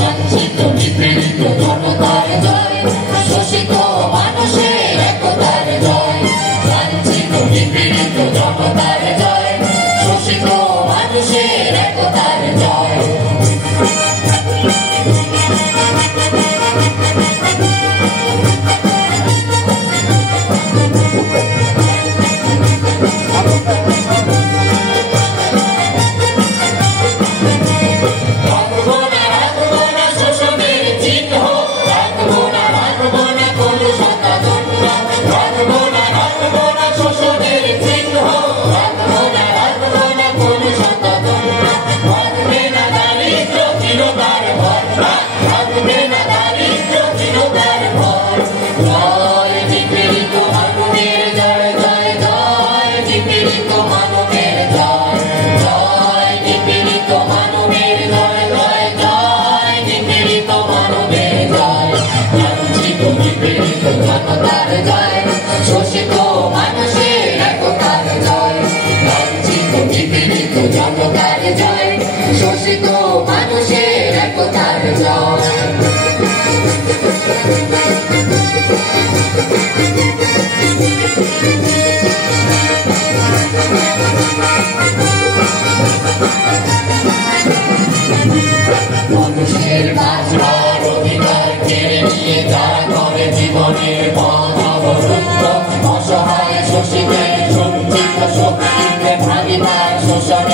লাঞ্ছিত নিপীড়িত জনতার জয়, শোষিত মানুষের একতার জয়। লাঞ্ছিত নিপীড়িত জনতার জয়, শোষিত মানুষের একতার জয়। জনতার জয়, শোষিত মানুষের একতার জয়। লাঞ্ছিত নিপীড়িত জনতার জয়, শোষিত মানুষের একতার জয়। মানুষের বাঁচবার অধিকার কেড়ে নিয়ে যারা করে জীবনের পথ অবরুদ্ধ, অসহায় শোষিতের সঞ্চিত শক্তিতে ভাগিদার শোষণে